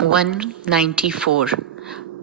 194।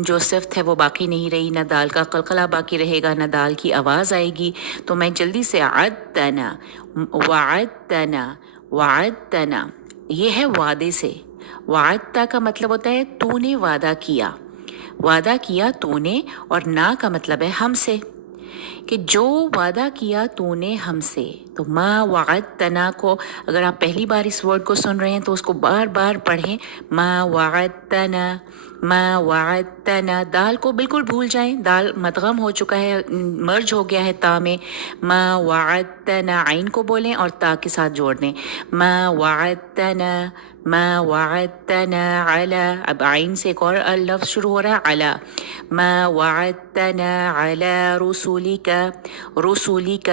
جو صفت ہے وہ باقی نہیں رہی، نہ دال کا قلقلہ باقی رہے گا، نہ دال کی آواز آئے گی. تو میں جلدی سے عدتنا، وعدتنا، وعدتنا، یہ ہے وعدے سے. وعدتا کا مطلب ہوتا ہے تو نے وعدہ کیا، وعدہ کیا تو نے، اور نا کا مطلب ہے ہم سے، کہ جو وعدہ کیا تو نے ہم سے. تو ما وعدتنا کو اگر آپ پہلی بار اس ورڈ کو سن رہے ہیں تو اس کو بار بار پڑھیں. ما وعدتنا، ما وعدتنا. دال کو بالکل بھول جائیں، دال مدغم ہو چکا ہے، مرج ہو گیا ہے تا میں. ما وعدتنا، عین کو بولیں اور تا کے ساتھ جوڑ دیں. ما وعدتنا، ما وعدتنا علی، اب عین سے ایک اور لفظ شروع ہو رہا ہے، علی. ما وعدتنا علی رسولک، رسولک.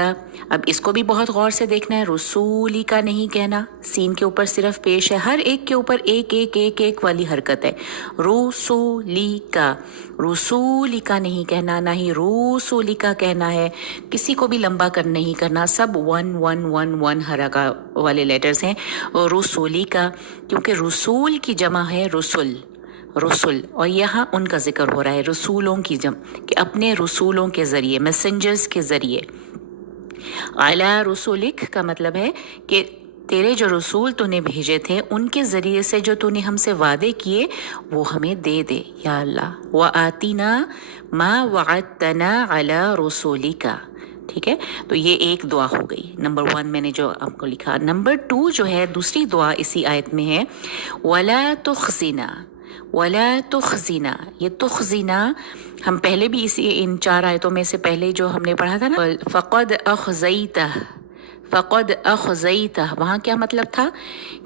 اب اس کو بھی بہت غور سے دیکھنا ہے، رسولی کا نہیں کہنا، سین کے اوپر صرف پیش ہے، ہر ایک کے اوپر ایک ایک ایک ایک والی حرکت ہے. رسولی کا، رسولی کا نہیں کہنا، نہ ہی رسولی کا کہنا ہے. کسی کو بھی لمبا کر نہیں کرنا، سب ون ون ون ون حرکہ والے لیٹرز ہیں. رسولی کا، کیونکہ رسول کی جمع ہے رسل، رسول، اور یہاں ان کا ذکر ہو رہا ہے رسولوں کی جمع، کہ اپنے رسولوں کے ذریعے، میسنجرز کے ذریعے. علی رسولک کا مطلب ہے کہ تیرے جو رسول تو نے بھیجے تھے ان کے ذریعے سے جو تو نے ہم سے وعدے کیے وہ ہمیں دے دے یا اللہ. وآتنا ما وعدتنا علی رسولک. ٹھیک ہے، تو یہ ایک دعا ہو گئی. نمبر 1 میں نے جو آپ کو لکھا. نمبر 2 جو ہے دوسری دعا اسی آیت میں ہے، ولا تخزنا، ولا تخزنا. یہ تخزنا ہم پہلے بھی ان 4 آیتوں میں سے پہلے جو ہم نے پڑھا تھا نا، فقد اخزیتہ، فقد اخزیتہ، وہاں کیا مطلب تھا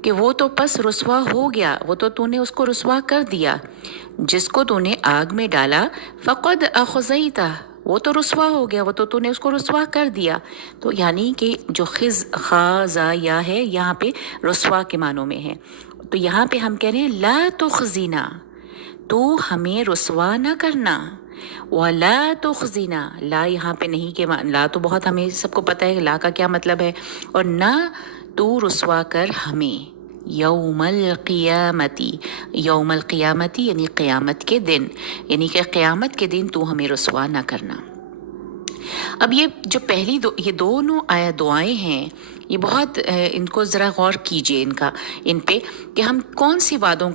کہ وہ تو پس رسوا ہو گیا، وہ تو نے اس کو رسوا کر دیا، جس کو تو نے آگ میں ڈالا. فقد اخزیتہ، وہ تو رسوا ہو گیا، وہ تو نے اس کو رسوا کر دیا. تو یعنی کہ جو خا یا ہے یہاں پہ رسوا کے معنوں میں ہے. تو یہاں پہ ہم کہہ رہے ہیں لا تخزینا، تو ہمیں رسوا نہ کرنا. ولا تخزینا، لا یہاں پہ نہیں، کہ لا تو بہت ہمیں سب کو پتہ ہے لا کا کیا مطلب ہے، اور نہ تو رسوا کر ہمیں یوم القیامتی. یوم القیامتی یعنی قیامت کے دن، یعنی کہ قیامت کے دن تو ہمیں رسوا نہ کرنا. اب یہ جو پہلی یہ دونوں دعائیں ہیں، یہ بہت ان کو ذرا غور کیجئے ان پہ کہ ہم کون سی وعدوں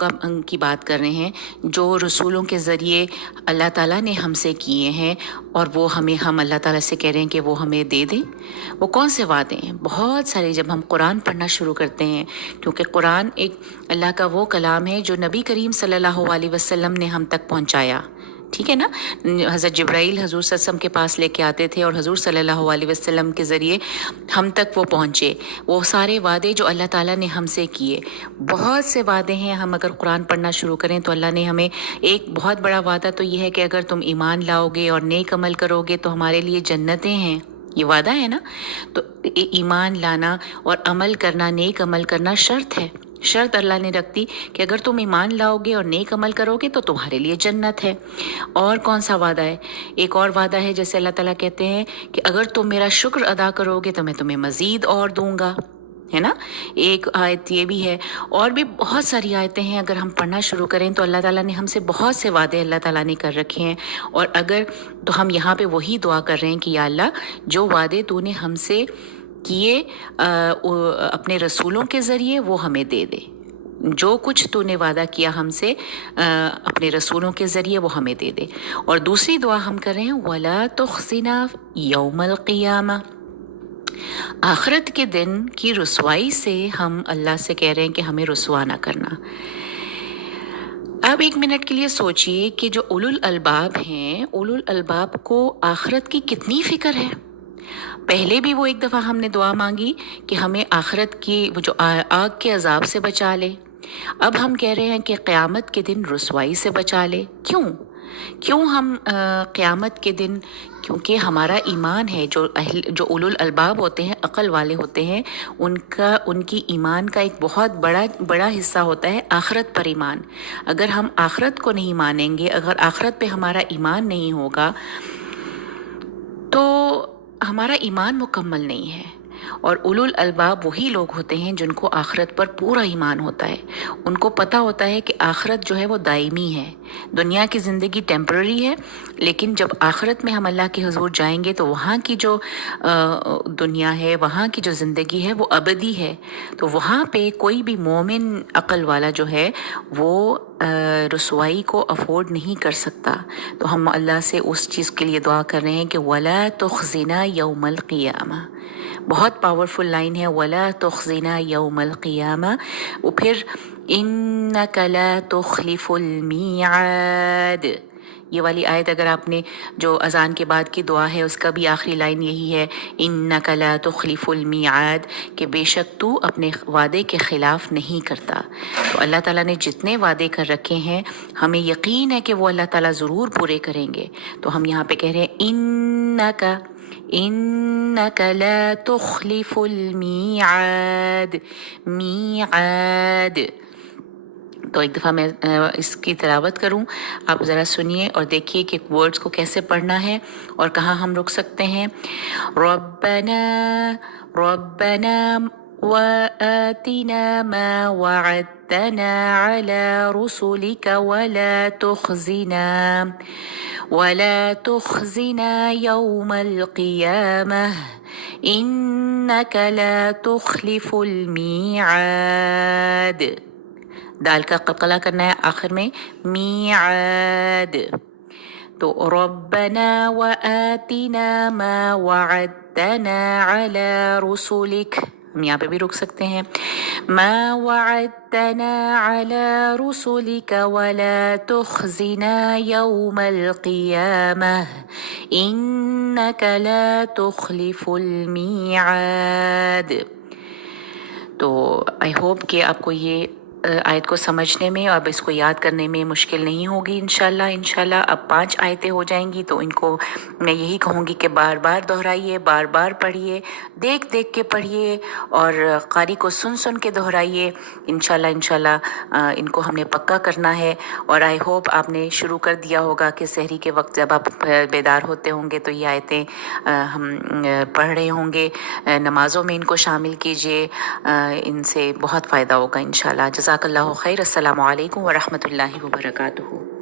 کی بات کر رہے ہیں جو رسولوں کے ذریعے اللہ تعالیٰ نے ہم سے کیے ہیں، اور وہ ہم اللہ تعالیٰ سے کہہ رہے ہیں کہ وہ ہمیں دے دیں. وہ کون سے وعدے ہیں؟ بہت سارے. جب ہم قرآن پڑھنا شروع کرتے ہیں، کیونکہ قرآن ایک اللہ کا وہ کلام ہے جو نبی کریم صلی اللہ علیہ وسلم نے ہم تک پہنچایا. ٹھیک ہے نا، حضرت جبرائیل حضور صلی اللہ علیہ وسلم کے پاس لے کے آتے تھے اور حضور صلی اللہ علیہ وسلم کے ذریعے ہم تک وہ پہنچے. وہ سارے وعدے جو اللہ تعالیٰ نے ہم سے کیے، بہت سے وعدے ہیں. ہم اگر قرآن پڑھنا شروع کریں تو اللہ نے ہمیں ایک بہت بڑا وعدہ تو یہ ہے کہ اگر تم ایمان لاؤ گے اور نیک عمل کرو گے تو ہمارے لیے جنتیں ہیں. یہ وعدہ ہے نا. تو ایمان لانا اور عمل کرنا، نیک عمل کرنا شرط ہے. شرط اللہ نے رکھ دی کہ اگر تم ایمان لاؤ گے اور نیک عمل کرو گے تو تمہارے لیے جنت ہے. اور کون سا وعدہ ہے؟ ایک اور وعدہ ہے، جیسے اللہ تعالیٰ کہتے ہیں کہ اگر تم میرا شکر ادا کرو گے تو میں تمہیں مزید اور دوں گا، ہے نا. ایک آیت یہ بھی ہے، اور بھی بہت ساری آیتیں ہیں. اگر ہم پڑھنا شروع کریں تو اللہ تعالیٰ نے ہم سے بہت سے وعدے اللہ تعالیٰ نے کر رکھے ہیں. اور اگر تو ہم یہاں پہ وہی دعا کر رہے ہیں کہ یا اللہ جو وعدے تو نے ہم سے کیے اپنے رسولوں کے ذریعے وہ ہمیں دے دے. جو کچھ تو نے وعدہ کیا ہم سے اپنے رسولوں کے ذریعے وہ ہمیں دے دے. اور دوسری دعا ہم کر رہے ہیں وَلَا تُخْزِنَا يَوْمَ الْقِيَامَةِ. آخرت کے دن کی رسوائی سے ہم اللہ سے کہہ رہے ہیں کہ ہمیں رسوا نہ کرنا. اب 1 منٹ کے لیے سوچئے کہ جو اولو الالباب ہیں، اولو الالباب کو آخرت کی کتنی فکر ہے. پہلے بھی وہ ایک دفعہ ہم نے دعا مانگی کہ ہمیں آخرت کی وہ جو آگ کے عذاب سے بچا لے. اب ہم کہہ رہے ہیں کہ قیامت کے دن رسوائی سے بچا لے. کیوں ہم قیامت کے دن؟ کیونکہ ہمارا ایمان ہے، جو اولو الالباب ہوتے ہیں، عقل والے ہوتے ہیں، ان کی ایمان کا ایک بہت بڑا حصہ ہوتا ہے آخرت پر ایمان. اگر ہم آخرت کو نہیں مانیں گے، اگر آخرت پہ ہمارا ایمان نہیں ہوگا تو ہمارا ایمان مکمل نہیں ہے. اور اولو الالباب وہی لوگ ہوتے ہیں جن کو آخرت پر پورا ایمان ہوتا ہے. ان کو پتہ ہوتا ہے کہ آخرت جو ہے وہ دائمی ہے. دنیا کی زندگی ٹیمپرری ہے، لیکن جب آخرت میں ہم اللہ کے حضور جائیں گے تو وہاں کی جو دنیا ہے، وہاں کی جو زندگی ہے وہ ابدی ہے. تو وہاں پہ کوئی بھی مومن عقل والا جو ہے وہ رسوائی کو افورڈ نہیں کر سکتا. تو ہم اللہ سے اس چیز کے لیے دعا کر رہے ہیں کہ وَلَا تُخْزِنَا يَوْمَ الْقِيَامَةِ. بہت پاورفل لائن ہے وَلَا تُخْزِنَا يَوْمَ الْقِيَامَةِ. وہ پھر إِنَّكَ لَا تُخْلِفُ الْمِيعَادِ. یہ والی آیت اگر آپ نے جو اذان کے بعد کی دعا ہے اس کا بھی آخری لائن یہی ہے إِنَّكَ لَا تُخْلِفُ الْمِيعَادِ، کہ بے شک تو اپنے وعدے کے خلاف نہیں کرتا. تو اللہ تعالیٰ نے جتنے وعدے کر رکھے ہیں ہمیں یقین ہے کہ وہ اللہ تعالیٰ ضرور پورے کریں گے. تو ہم یہاں پہ کہہ رہے ہیں إِنَّكَ لَا تُخْلِفُ الْمِيعَادِ. میعاد. تو ایک دفعہ میں اس کی تلاوت کروں، آپ ذرا سنیے اور دیکھیے کہ ورڈز کو کیسے پڑھنا ہے اور کہاں ہم رک سکتے ہیں. ربنا وآتنا ما وعدتنا على رسلك ولا تخزنا يوم القيامة إنك لا تخلف الميعاد. دال کا قلقلہ کرنا ہے آخر میں میعاد. تو ربنا وآتنا ما وعدتنا على رسلك، ہم یہاں پہ بھی رک سکتے ہیں. ما وعدتنا على رسلك ولا تخزنا يوم القيامة إنك لا تخلف الميعاد. تو آئی ہوپ کہ آپ کو یہ آیت کو سمجھنے میں اور اب اس کو یاد کرنے میں مشکل نہیں ہوگی انشاءاللہ. اب 5 آیتیں ہو جائیں گی تو ان کو میں یہی کہوں گی کہ بار بار دہرائیے، بار بار پڑھیے، دیکھ کے پڑھیے اور قاری کو سن کے دہرائیے. انشاءاللہ ان کو ہم نے پکا کرنا ہے. اور آئی ہوپ آپ نے شروع کر دیا ہوگا کہ سحری کے وقت جب آپ بیدار ہوتے ہوں گے تو یہ آیتیں ہم پڑھ رہے ہوں گے. نمازوں میں ان کو شامل کیجیے، ان سے بہت فائدہ ہوگا انشاءاللہ. جزاک اللہ خیر. السلام علیکم ورحمۃ اللہ وبرکاتہ.